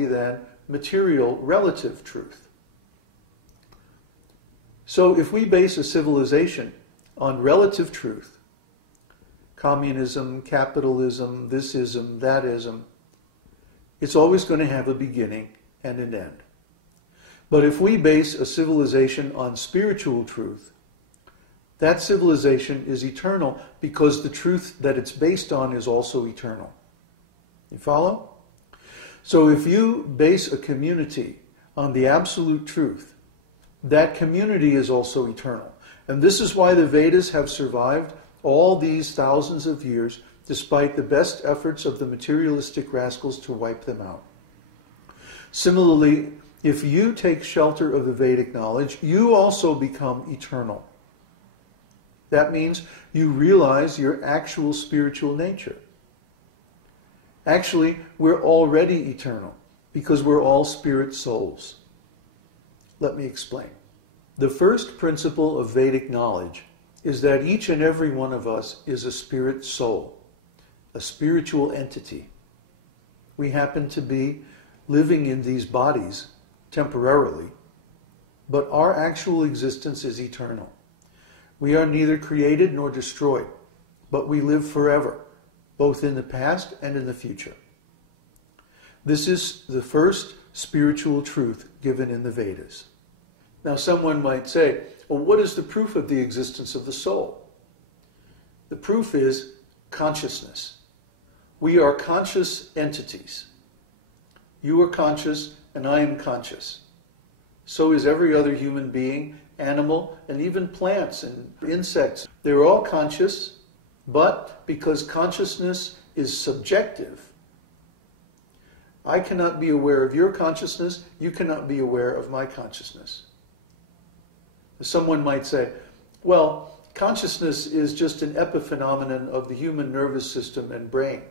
than material relative truth. So if we base a civilization on relative truth, communism, capitalism, thisism, thatism, it's always going to have a beginning and an end. But if we base a civilization on spiritual truth, that civilization is eternal because the truth that it's based on is also eternal. You follow? So if you base a community on the absolute truth, that community is also eternal. And this is why the Vedas have survived all these thousands of years, despite the best efforts of the materialistic rascals to wipe them out. Similarly, if you take shelter of the Vedic knowledge, you also become eternal. That means you realize your actual spiritual nature. Actually, we're already eternal because we're all spirit souls. Let me explain. The first principle of Vedic knowledge is that each and every one of us is a spirit soul, a spiritual entity. We happen to be living in these bodies temporarily, but our actual existence is eternal. We are neither created nor destroyed, but we live forever, both in the past and in the future. This is the first spiritual truth given in the Vedas. Now someone might say, well, what is the proof of the existence of the soul? The proof is consciousness. We are conscious entities. You are conscious and I am conscious. So is every other human being, animal, and even plants and insects. They're all conscious, but because consciousness is subjective, I cannot be aware of your consciousness, you cannot be aware of my consciousness. Someone might say, well, consciousness is just an epiphenomenon of the human nervous system and brain.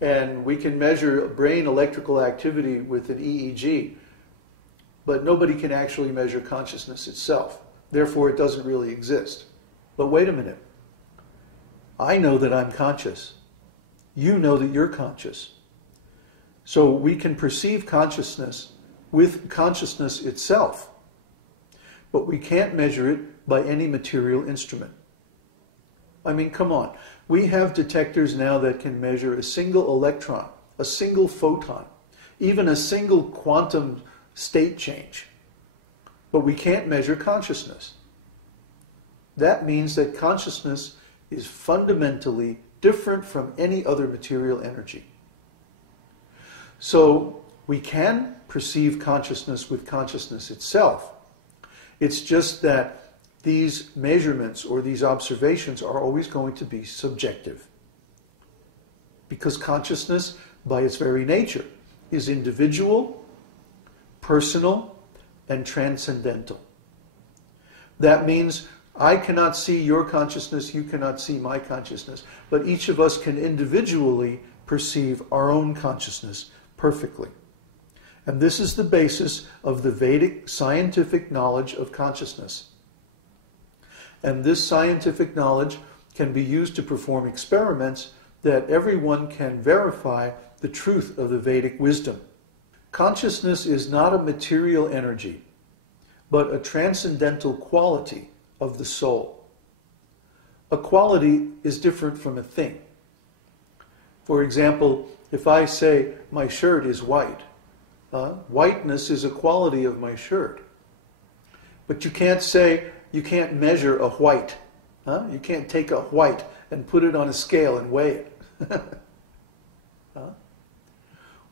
And we can measure brain electrical activity with an EEG, but nobody can actually measure consciousness itself. Therefore, it doesn't really exist. But wait a minute. I know that I'm conscious. You know that you're conscious. So we can perceive consciousness with consciousness itself, but we can't measure it by any material instrument. I mean, come on. We have detectors now that can measure a single electron, a single photon, even a single quantum state change. But we can't measure consciousness. That means that consciousness is fundamentally different from any other material energy. So we can perceive consciousness with consciousness itself. It's just that these measurements or these observations are always going to be subjective. Because consciousness, by its very nature, is individual, personal, and transcendental. That means I cannot see your consciousness, you cannot see my consciousness, but each of us can individually perceive our own consciousness perfectly. And this is the basis of the Vedic scientific knowledge of consciousness. And this scientific knowledge can be used to perform experiments that everyone can verify the truth of the Vedic wisdom. Consciousness is not a material energy, but a transcendental quality of the soul. A quality is different from a thing. For example, if I say my shirt is white, whiteness is a quality of my shirt. But you can't measure a white. You can't take a white and put it on a scale and weigh it.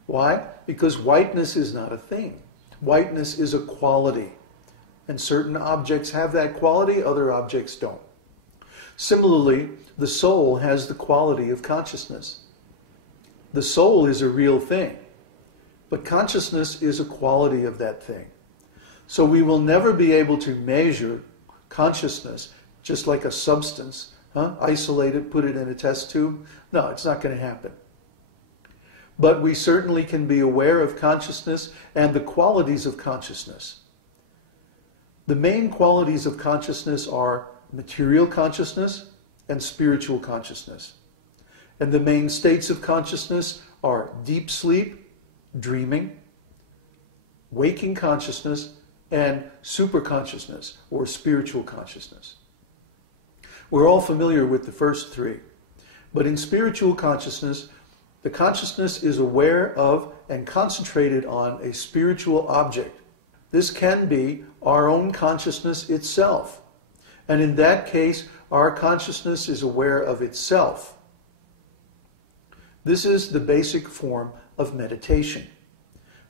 Why? Because whiteness is not a thing. Whiteness is a quality. And certain objects have that quality, other objects don't. Similarly, the soul has the quality of consciousness. The soul is a real thing, but consciousness is a quality of that thing. So we will never be able to measure consciousness just like a substance, isolate it, put it in a test tube. No, it's not going to happen. But we certainly can be aware of consciousness and the qualities of consciousness. The main qualities of consciousness are material consciousness and spiritual consciousness. And the main states of consciousness are deep sleep dreaming, waking consciousness, and superconsciousness or spiritual consciousness. We're all familiar with the first three, but in spiritual consciousness, the consciousness is aware of and concentrated on a spiritual object. This can be our own consciousness itself, and in that case, our consciousness is aware of itself. This is the basic form of meditation.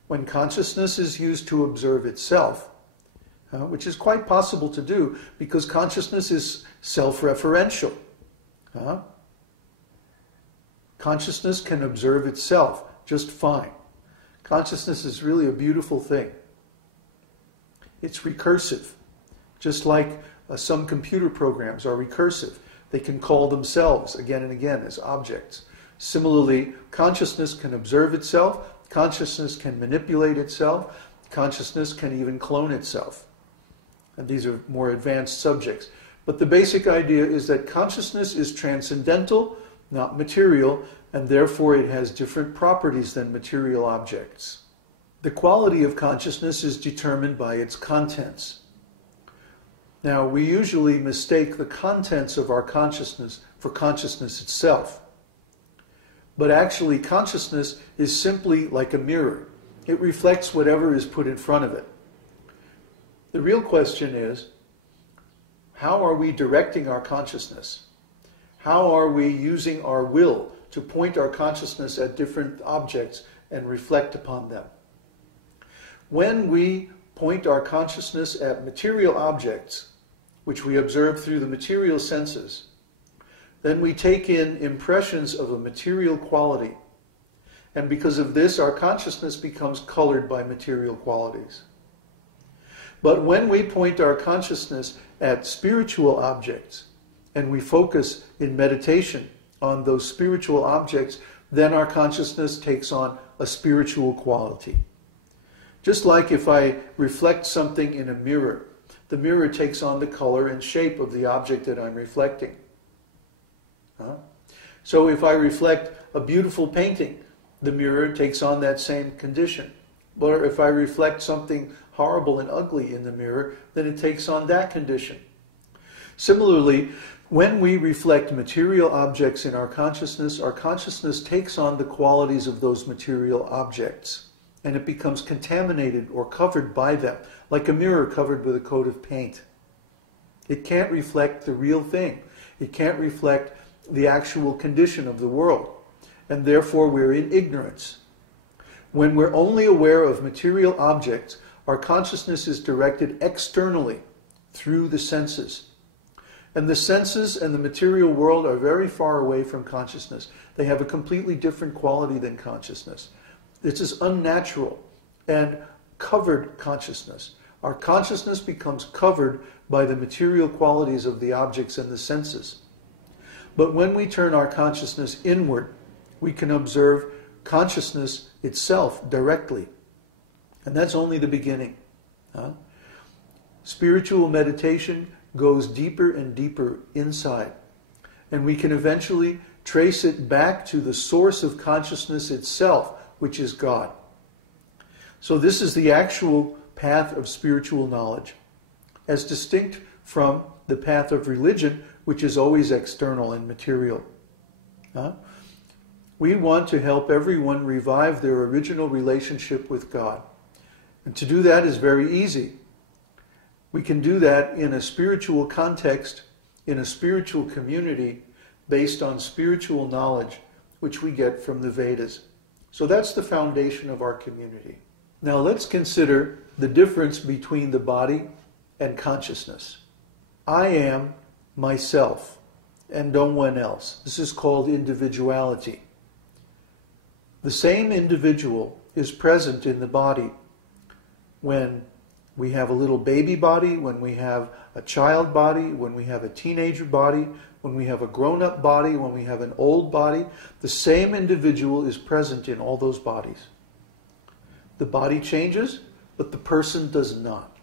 When consciousness is used to observe itself, which is quite possible to do because consciousness is self-referential. Consciousness can observe itself just fine. Consciousness is really a beautiful thing. It's recursive, just like some computer programs are recursive. They can call themselves again and again as objects. Similarly, consciousness can observe itself, consciousness can manipulate itself, consciousness can even clone itself. And these are more advanced subjects. But the basic idea is that consciousness is transcendental, not material, and therefore it has different properties than material objects. The quality of consciousness is determined by its contents. Now, we usually mistake the contents of our consciousness for consciousness itself. But actually, consciousness is simply like a mirror. It reflects whatever is put in front of it. The real question is, how are we directing our consciousness? How are we using our will to point our consciousness at different objects and reflect upon them? When we point our consciousness at material objects, which we observe through the material senses, then we take in impressions of a material quality. And because of this, our consciousness becomes colored by material qualities. But when we point our consciousness at spiritual objects, and we focus in meditation on those spiritual objects, then our consciousness takes on a spiritual quality. Just like if I reflect something in a mirror, the mirror takes on the color and shape of the object that I'm reflecting. So if I reflect a beautiful painting, the mirror takes on that same condition. But if I reflect something horrible and ugly in the mirror, then it takes on that condition. Similarly, when we reflect material objects in our consciousness takes on the qualities of those material objects, and it becomes contaminated or covered by them, like a mirror covered with a coat of paint. It can't reflect the real thing. It can't reflect the actual condition of the world, and therefore we're in ignorance. When we're only aware of material objects, our consciousness is directed externally through the senses. And the senses and the material world are very far away from consciousness. They have a completely different quality than consciousness. This is unnatural and covered consciousness. Our consciousness becomes covered by the material qualities of the objects and the senses. But when we turn our consciousness inward, we can observe consciousness itself directly. And that's only the beginning. Spiritual meditation goes deeper and deeper inside. And we can eventually trace it back to the source of consciousness itself, which is God. So this is the actual path of spiritual knowledge, as distinct from the path of religion, which is always external and material. We want to help everyone revive their original relationship with God. And to do that is very easy. We can do that in a spiritual context, in a spiritual community, based on spiritual knowledge, which we get from the Vedas. So that's the foundation of our community. Now let's consider the difference between the body and consciousness. I am myself and no one else. This is called individuality. The same individual is present in the body when we have a little baby body, when we have a child body, when we have a teenager body, when we have a grown-up body, when we have an old body. The same individual is present in all those bodies. The body changes, but the person does not.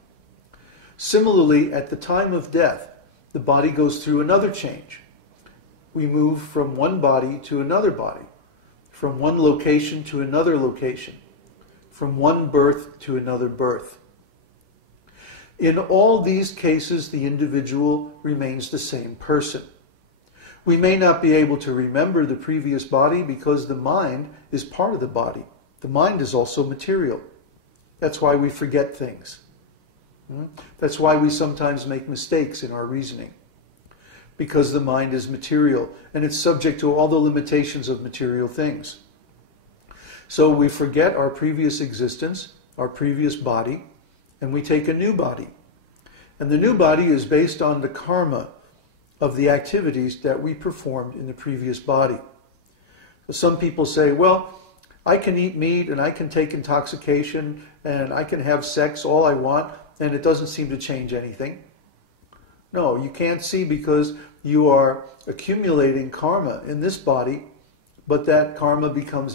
Similarly, at the time of death, the body goes through another change. We move from one body to another body, from one location to another location. from one birth to another birth. In all these cases, the individual remains the same person. We may not be able to remember the previous body because the mind is part of the body. The mind is also material. That's why we forget things. That's why we sometimes make mistakes in our reasoning. Because the mind is material and it's subject to all the limitations of material things. So we forget our previous existence, our previous body, and we take a new body. And the new body is based on the karma of the activities that we performed in the previous body. So some people say, well, I can eat meat and I can take intoxication and I can have sex all I want and it doesn't seem to change anything. No, you can't see because you are accumulating karma in this body, but that karma becomes